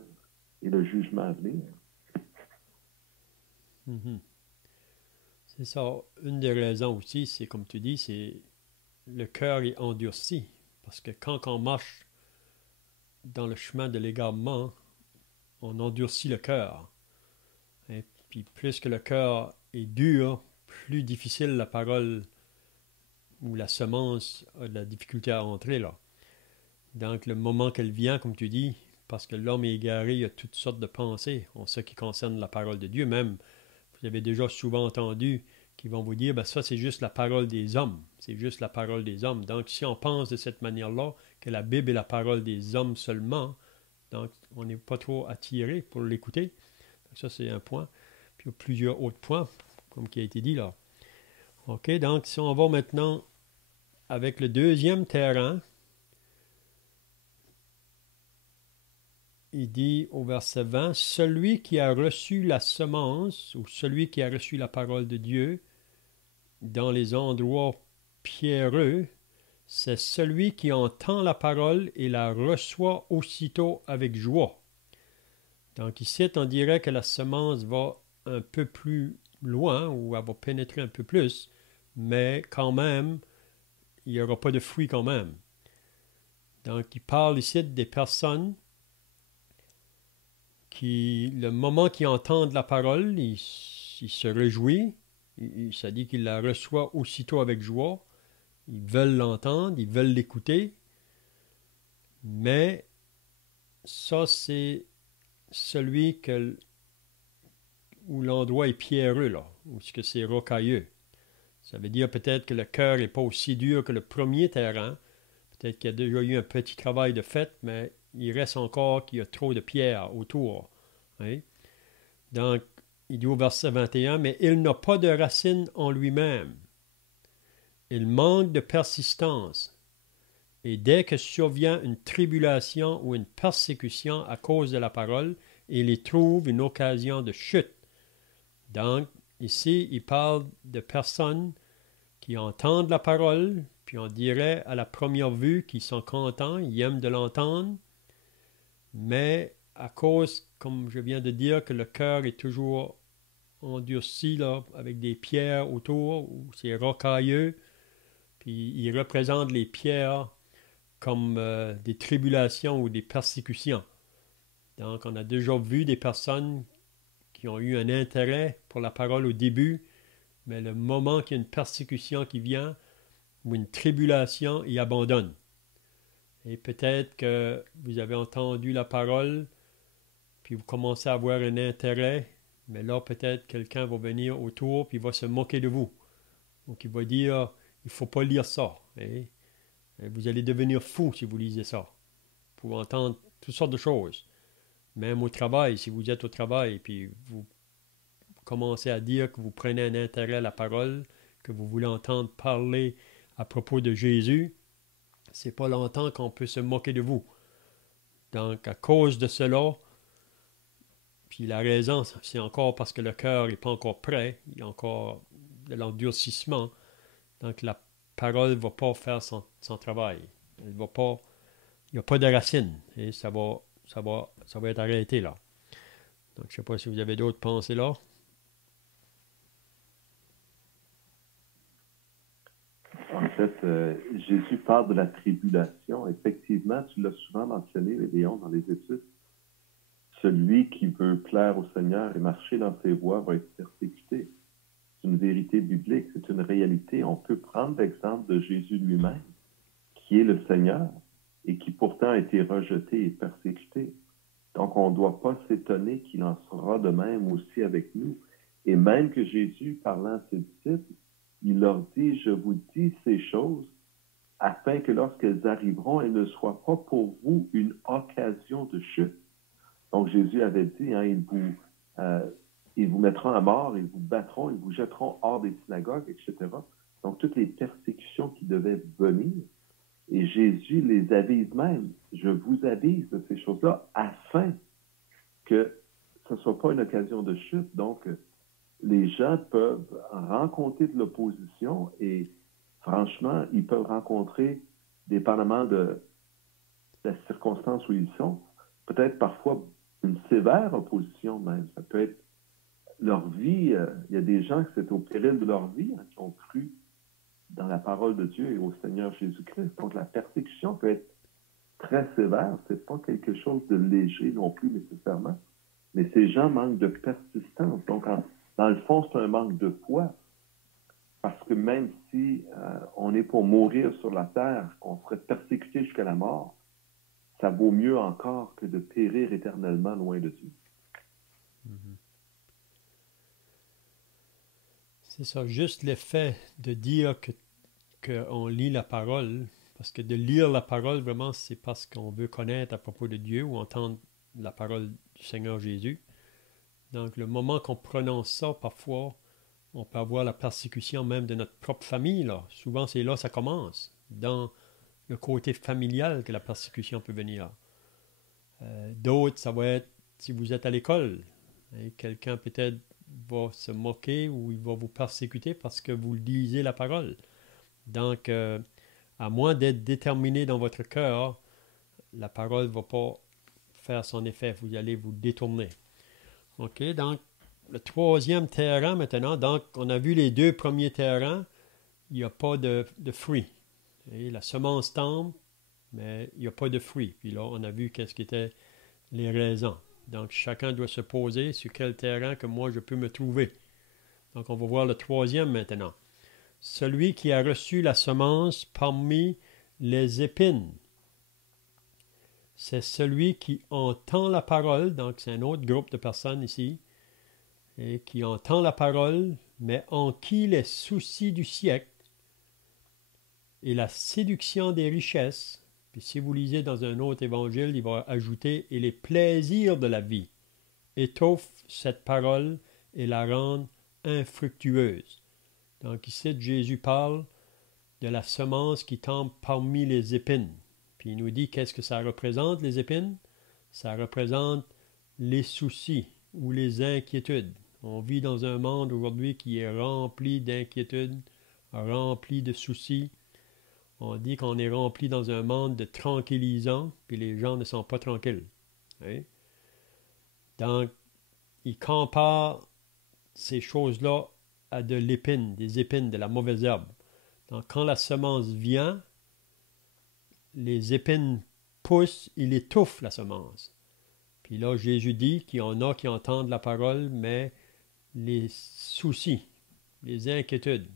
et le jugement à venir. Mm-hmm. C'est ça. Une des raisons aussi, c'est comme tu dis, c'est le cœur est endurci. Parce que quand on marche dans le chemin de l'égarement, on endurcit le cœur. Et puis plus que le cœur est dur, plus difficile la parole ou la semence a de la difficulté à entrer là. Donc le moment qu'elle vient, comme tu dis, parce que l'homme est égaré, il y a toutes sortes de pensées en ce qui concerne la parole de Dieu. Même, vous avez déjà souvent entendu qui vont vous dire, ben ça c'est juste la parole des hommes. C'est juste la parole des hommes. Donc si on pense de cette manière-là, que la Bible est la parole des hommes seulement, donc on n'est pas trop attiré pour l'écouter. Donc ça c'est un point. Puis il y a plusieurs autres points, comme qui a été dit là. OK, donc si on va maintenant avec le deuxième terrain, il dit au verset 20, « Celui qui a reçu la semence, ou celui qui a reçu la parole de Dieu, dans les endroits pierreux, c'est celui qui entend la parole et la reçoit aussitôt avec joie. » Donc ici, on dirait que la semence va un peu plus loin, ou elle va pénétrer un peu plus, mais quand même, il n'y aura pas de fruit quand même. Donc il parle ici des personnes qui, le moment qu'ils entendent la parole, ils se réjouissent, ça dit qu'ils la reçoivent aussitôt avec joie, ils veulent l'entendre, ils veulent l'écouter, mais ça c'est celui où l'endroit est pierreux, là, où c'est rocailleux. Ça veut dire peut-être que le cœur n'est pas aussi dur que le premier terrain, peut-être qu'il y a déjà eu un petit travail de fait, mais il reste encore qu'il y a trop de pierres autour. Hein? Donc, il dit au verset 21, « Mais il n'a pas de racine en lui-même. Il manque de persistance. Et dès que survient une tribulation ou une persécution à cause de la parole, il y trouve une occasion de chute. » Donc, ici, il parle de personnes qui entendent la parole, puis on dirait à la première vue qu'ils sont contents, ils aiment de l'entendre, mais à cause, comme je viens de dire, que le cœur est toujours endurci, là, avec des pierres autour, ou c'est rocailleux, puis il représente les pierres comme des tribulations ou des persécutions. Donc, on a déjà vu des personnes qui ont eu un intérêt pour la parole au début, mais le moment qu'il y a une persécution qui vient, ou une tribulation, ils abandonnent. Et peut-être que vous avez entendu la parole, puis vous commencez à avoir un intérêt, mais là, peut-être quelqu'un va venir autour, puis il va se moquer de vous. Donc, il va dire, il ne faut pas lire ça. Et vous allez devenir fou si vous lisez ça. Vous pouvez entendre toutes sortes de choses. Même au travail, si vous êtes au travail, puis vous commencez à dire que vous prenez un intérêt à la parole, que vous voulez entendre parler à propos de Jésus, c'est pas longtemps qu'on peut se moquer de vous. Donc, à cause de cela, puis la raison, c'est encore parce que le cœur n'est pas encore prêt, il y a encore de l'endurcissement. Donc, la parole ne va pas faire son travail. Elle va pas, il n'y a pas de racine. Et ça va être arrêté là. Donc, je ne sais pas si vous avez d'autres pensées là. En fait, Jésus parle de la tribulation. Effectivement, tu l'as souvent mentionné, Léon, dans les études. Celui qui veut plaire au Seigneur et marcher dans ses voies va être persécuté. C'est une vérité biblique, c'est une réalité. On peut prendre l'exemple de Jésus lui-même, qui est le Seigneur et qui pourtant a été rejeté et persécuté. Donc, on ne doit pas s'étonner qu'il en sera de même aussi avec nous. Et même que Jésus, parlant à ses disciples, il leur dit, je vous dis ces choses afin que lorsqu'elles arriveront, elles ne soient pas pour vous une occasion de chute. Donc, Jésus avait dit, hein, ils vous mettront à mort, ils vous battront, ils vous jetteront hors des synagogues, etc. Donc, toutes les persécutions qui devaient venir. Et Jésus les avise même. Je vous avise de ces choses-là afin que ce ne soit pas une occasion de chute. Donc, les gens peuvent rencontrer de l'opposition et franchement, ils peuvent rencontrer, dépendamment de la circonstance où ils sont, peut-être parfois une sévère opposition même. Ça peut être leur vie. Il y a des gens que c'est au péril de leur vie, hein, qui ont cru dans la parole de Dieu et au Seigneur Jésus-Christ. Donc, la persécution peut être très sévère. Ce n'est pas quelque chose de léger non plus nécessairement. Mais ces gens manquent de persistance. Donc, dans le fond, c'est un manque de foi. Parce que même si on est pour mourir sur la terre, qu'on serait persécuté jusqu'à la mort, ça vaut mieux encore que de périr éternellement loin de Dieu. C'est ça, juste l'effet de dire qu'on lit la parole, parce que de lire la parole, vraiment, c'est parce qu'on veut connaître à propos de Dieu ou entendre la parole du Seigneur Jésus. Donc, le moment qu'on prononce ça, parfois, on peut avoir la persécution même de notre propre famille, là. Souvent, c'est là que ça commence, dans le côté familial que la persécution peut venir. D'autres, ça va être si vous êtes à l'école. Hein, quelqu'un peut-être va se moquer ou il va vous persécuter parce que vous lisez la parole. Donc, à moins d'être déterminé dans votre cœur, la parole ne va pas faire son effet. Vous allez vous détourner. OK, donc, le troisième terrain maintenant, donc, on a vu les deux premiers terrains, il n'y a pas de fruits. Et la semence tombe, mais il n'y a pas de fruits. Puis là, on a vu qu'est-ce qui étaient les raisons. Donc, chacun doit se poser sur quel terrain que moi je peux me trouver. Donc, on va voir le troisième maintenant. Celui qui a reçu la semence parmi les épines. C'est celui qui entend la parole, donc c'est un autre groupe de personnes ici, et qui entend la parole, mais en qui les soucis du siècle et la séduction des richesses, puis si vous lisez dans un autre évangile, il va ajouter « et les plaisirs de la vie » étouffe cette parole et la rend infructueuse. Donc ici, Jésus parle de la semence qui tombe parmi les épines. Puis il nous dit qu'est-ce que ça représente, les épines? Ça représente les soucis ou les inquiétudes. On vit dans un monde aujourd'hui qui est rempli d'inquiétudes, rempli de soucis. On dit qu'on est rempli dans un monde de tranquillisants, puis les gens ne sont pas tranquilles. Hein? Donc, il compare ces choses-là à de l'épine, des épines, de la mauvaise herbe. Donc, quand la semence vient, les épines poussent, il étouffe la semence. Puis là, Jésus dit qu'il y en a qui entendent la parole, mais les soucis, les inquiétudes,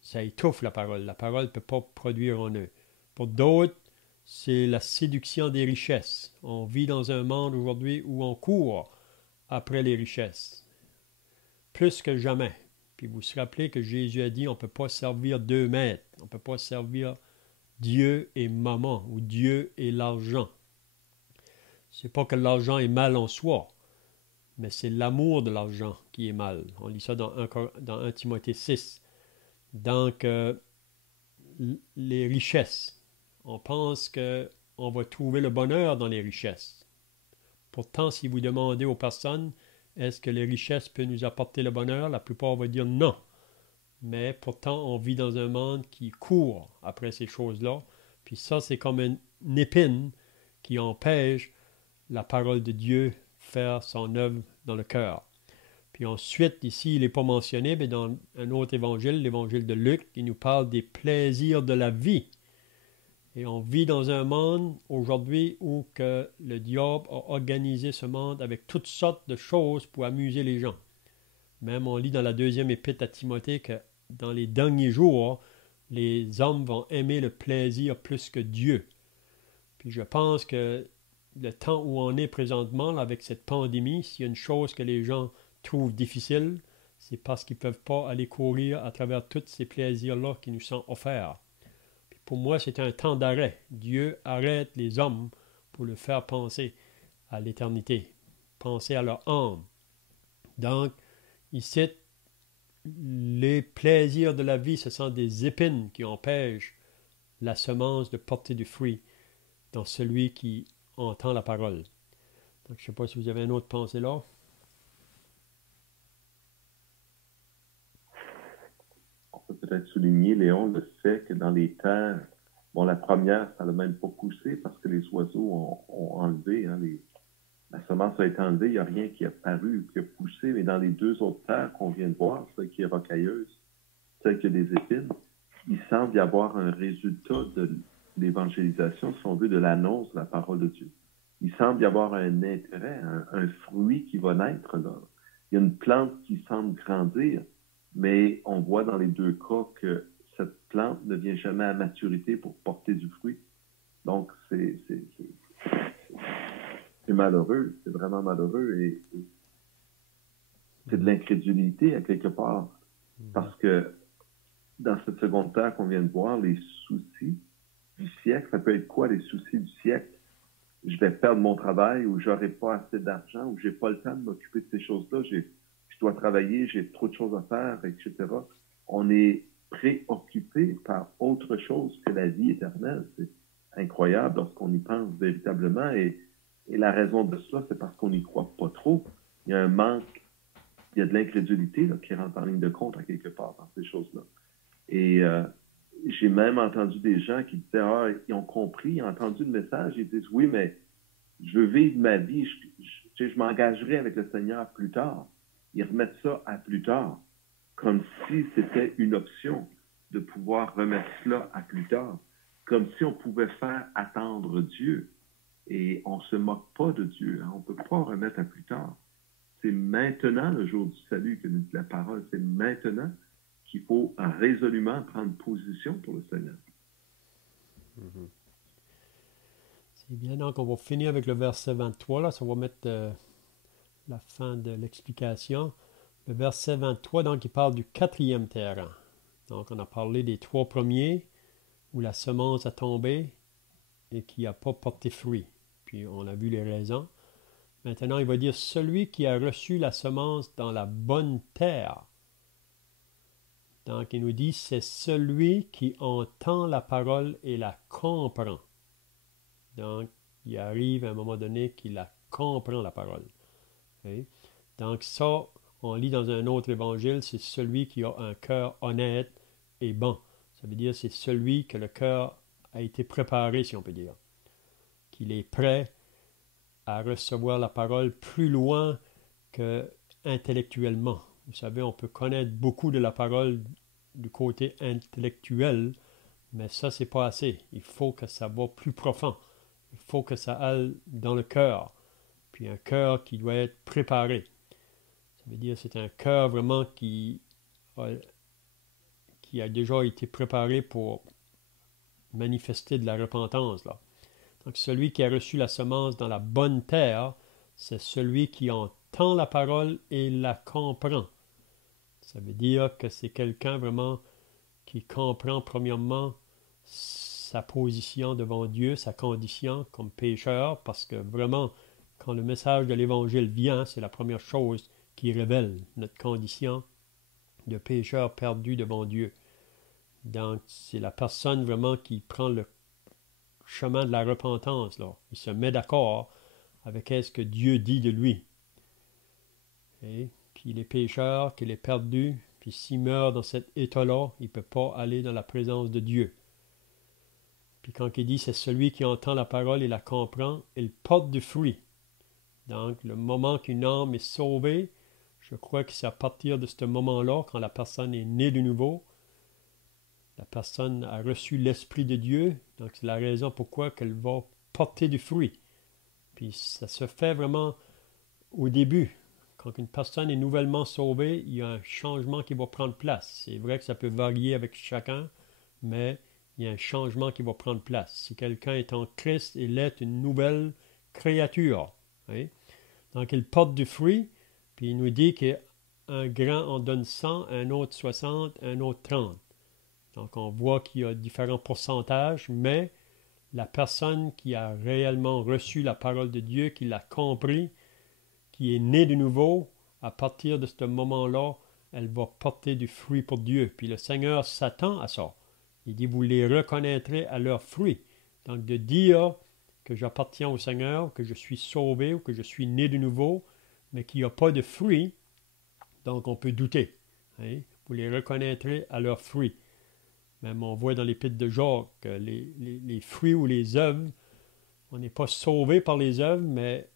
ça étouffe la parole. La parole ne peut pas produire en eux. Pour d'autres, c'est la séduction des richesses. On vit dans un monde aujourd'hui où on court après les richesses, plus que jamais. Puis vous vous rappelez que Jésus a dit on ne peut pas servir deux maîtres. On ne peut pas servir Dieu et maman ou Dieu et l'argent. C'est pas que l'argent est mal en soi, mais c'est l'amour de l'argent qui est mal. On lit ça dans 1 Timothée 6. Donc, les richesses. On pense qu'on va trouver le bonheur dans les richesses. Pourtant, si vous demandez aux personnes, est-ce que les richesses peuvent nous apporter le bonheur? La plupart vont dire non. Mais pourtant, on vit dans un monde qui court après ces choses-là. Puis ça, c'est comme une épine qui empêche la parole de Dieu faire son œuvre dans le cœur. Puis ensuite, ici, il n'est pas mentionné, mais dans un autre évangile, l'évangile de Luc, il nous parle des plaisirs de la vie. Et on vit dans un monde aujourd'hui où que le diable a organisé ce monde avec toutes sortes de choses pour amuser les gens. Même on lit dans la deuxième épître à Timothée que dans les derniers jours, les hommes vont aimer le plaisir plus que Dieu. Puis je pense que le temps où on est présentement, là, avec cette pandémie, s'il y a une chose que les gens trouvent difficile, c'est parce qu'ils ne peuvent pas aller courir à travers tous ces plaisirs-là qui nous sont offerts. Puis pour moi, c'est un temps d'arrêt. Dieu arrête les hommes pour le faire penser à l'éternité, penser à leur âme. Donc, ici, les plaisirs de la vie, ce sont des épines qui empêchent la semence de porter du fruit dans celui qui entend la parole. Donc, je ne sais pas si vous avez une autre pensée là. On peut peut-être souligner, Léon, le fait que dans les terres, bon, la première, ça n'a même pas poussé parce que les oiseaux ont enlevé, hein, la semence a été enlevée, il n'y a rien qui a paru, qui a poussé, mais dans les deux autres terres qu'on vient de voir, celle qui est rocailleuse, celle qui a des épines, il semble y avoir un résultat de l'évangélisation, si on veut, de l'annonce de la parole de Dieu. Il semble y avoir un intérêt, un fruit qui va naître là. Il y a une plante qui semble grandir, mais on voit dans les deux cas que cette plante ne vient jamais à maturité pour porter du fruit. Donc, c'est malheureux, c'est vraiment malheureux et c'est de l'incrédulité à quelque part. Parce que dans cette seconde terre qu'on vient de voir, les soucis du siècle, ça peut être quoi les soucis du siècle? Je vais perdre mon travail ou j'aurai pas assez d'argent ou j'ai pas le temps de m'occuper de ces choses-là, je dois travailler, j'ai trop de choses à faire, etc. On est préoccupé par autre chose que la vie éternelle. C'est incroyable lorsqu'on y pense véritablement et la raison de cela, c'est parce qu'on n'y croit pas trop. Il y a un manque, il y a de l'incrédulité là, qui rentre en ligne de compte à quelque part dans ces choses-là. Et j'ai même entendu des gens qui disaient, ah, ils ont compris, ils ont entendu le message, ils disent, oui, mais je veux vivre ma vie, je m'engagerai avec le Seigneur plus tard. Ils remettent ça à plus tard, comme si c'était une option de pouvoir remettre cela à plus tard, comme si on pouvait faire attendre Dieu. Et on ne se moque pas de Dieu, hein? On ne peut pas remettre à plus tard. C'est maintenant le jour du salut que nous dit la parole, c'est maintenant qu'il faut résolument prendre position pour le Seigneur. Mm-hmm. C'est bien, donc on va finir avec le verset 23, là, ça va mettre la fin de l'explication. Le verset 23, donc, il parle du quatrième terrain. Donc, on a parlé des trois premiers, où la semence a tombé et qui n'a pas porté fruit. Puis, on a vu les raisons. Maintenant, il va dire celui qui a reçu la semence dans la bonne terre. Donc, il nous dit c'est celui qui entend la parole et la comprend. Donc, il arrive à un moment donné qu'il la comprend la parole. Okay? Donc, ça, on lit dans un autre évangile, c'est celui qui a un cœur honnête et bon. Ça veut dire c'est celui que le cœur a été préparé, si on peut dire. Qu'il est prêt à recevoir la parole plus loin que intellectuellement. Vous savez, on peut connaître beaucoup de la parole du côté intellectuel, mais ça, c'est pas assez. Il faut que ça va plus profond. Il faut que ça aille dans le cœur. Puis un cœur qui doit être préparé. Ça veut dire que c'est un cœur vraiment qui a déjà été préparé pour manifester de la repentance, là. Donc, celui qui a reçu la semence dans la bonne terre, c'est celui qui entend la parole et la comprend. Ça veut dire que c'est quelqu'un vraiment qui comprend premièrement sa position devant Dieu, sa condition comme pécheur, parce que vraiment, quand le message de l'Évangile vient, c'est la première chose qui révèle notre condition de pécheur perdu devant Dieu. Donc, c'est la personne vraiment qui prend le chemin de la repentance, là. Il se met d'accord avec ce que Dieu dit de lui. Et qu'il est pécheur, qu'il est perdu, puis s'il meurt dans cet état-là, il ne peut pas aller dans la présence de Dieu. Puis quand il dit c'est celui qui entend la parole et la comprend, il porte du fruit. Donc, le moment qu'une âme est sauvée, je crois que c'est à partir de ce moment-là, quand la personne est née de nouveau, la personne a reçu l'Esprit de Dieu, donc c'est la raison pourquoi qu'elle va porter du fruit. Puis ça se fait vraiment au début. Quand une personne est nouvellement sauvée, il y a un changement qui va prendre place. C'est vrai que ça peut varier avec chacun, mais il y a un changement qui va prendre place. Si quelqu'un est en Christ, il est une nouvelle créature. Hein? Donc il porte du fruit, puis il nous dit qu'un grand en donne 100, un autre 60, un autre 30. Donc, on voit qu'il y a différents pourcentages, mais la personne qui a réellement reçu la parole de Dieu, qui l'a compris, qui est née de nouveau, à partir de ce moment-là, elle va porter du fruit pour Dieu. Puis le Seigneur s'attend à ça. Il dit, vous les reconnaîtrez à leurs fruits. Donc, de dire que j'appartiens au Seigneur, que je suis sauvé ou que je suis né de nouveau, mais qu'il n'y a pas de fruits, donc on peut douter. Hein? Vous les reconnaîtrez à leurs fruits. Même on voit dans l'Épître de Jacques que les fruits ou les œuvres, on n'est pas sauvé par les œuvres, mais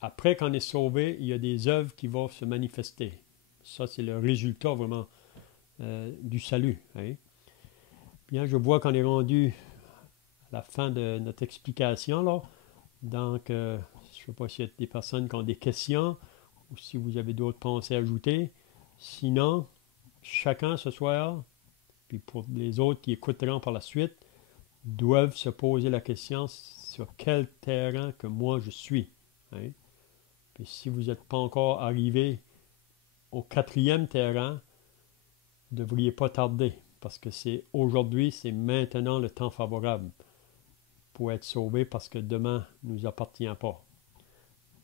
après qu'on est sauvé, il y a des œuvres qui vont se manifester. Ça, c'est le résultat vraiment du salut. Hein? Bien, je vois qu'on est rendu à la fin de notre explication, là. Donc, je ne sais pas s'il y a des personnes qui ont des questions ou si vous avez d'autres pensées à ajouter. Sinon, chacun ce soir, puis pour les autres qui écouteront par la suite, doivent se poser la question sur quel terrain que moi je suis. Hein? Puis si vous n'êtes pas encore arrivé au 4e terrain, vous ne devriez pas tarder, parce que c'est aujourd'hui, c'est maintenant le temps favorable pour être sauvé, parce que demain ne nous appartient pas.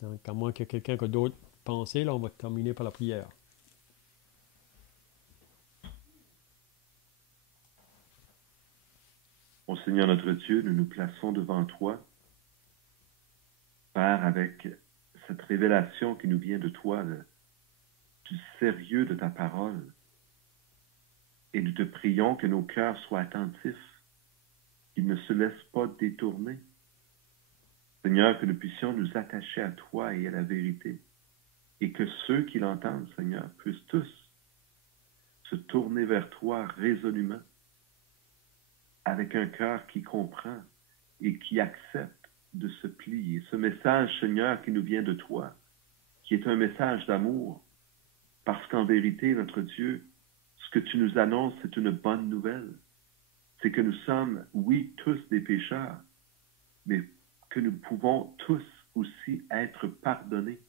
Donc, à moins qu'il y ait quelqu'un qui a d'autres pensées, là, on va terminer par la prière. Mon Seigneur notre Dieu, nous nous plaçons devant toi, Père, avec cette révélation qui nous vient de toi, du sérieux de ta parole. Et nous te prions que nos cœurs soient attentifs, qu'ils ne se laissent pas détourner. Seigneur, que nous puissions nous attacher à toi et à la vérité, et que ceux qui l'entendent, Seigneur, puissent tous se tourner vers toi résolument, avec un cœur qui comprend et qui accepte de se plier. Ce message, Seigneur, qui nous vient de toi, qui est un message d'amour, parce qu'en vérité, notre Dieu, ce que tu nous annonces, c'est une bonne nouvelle. C'est que nous sommes, oui, tous des pécheurs, mais que nous pouvons tous aussi être pardonnés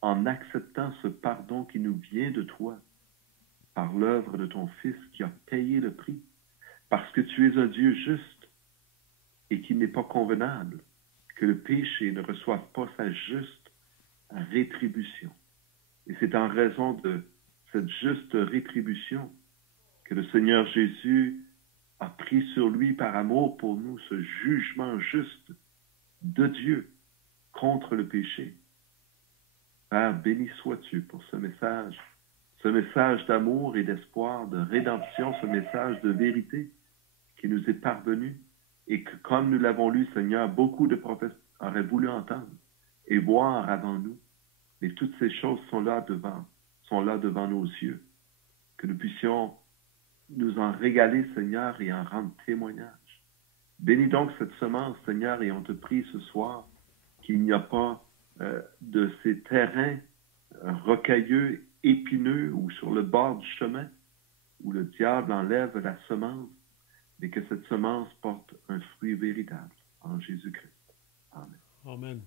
en acceptant ce pardon qui nous vient de toi par l'œuvre de ton Fils qui a payé le prix, parce que tu es un Dieu juste et qu'il n'est pas convenable que le péché ne reçoive pas sa juste rétribution. Et c'est en raison de cette juste rétribution que le Seigneur Jésus a pris sur lui par amour pour nous ce jugement juste de Dieu contre le péché. Père, béni sois-tu pour ce message d'amour et d'espoir, de rédemption, ce message de vérité qui nous est parvenu et que, comme nous l'avons lu, Seigneur, beaucoup de prophètes auraient voulu entendre et voir avant nous. Mais toutes ces choses sont là devant nos yeux. Que nous puissions nous en régaler, Seigneur, et en rendre témoignage. Bénis donc cette semence, Seigneur, et on te prie ce soir qu'il n'y a pas de ces terrains rocailleux, épineux ou sur le bord du chemin où le diable enlève la semence, mais que cette semence porte un fruit véritable en Jésus-Christ. Amen. Amen.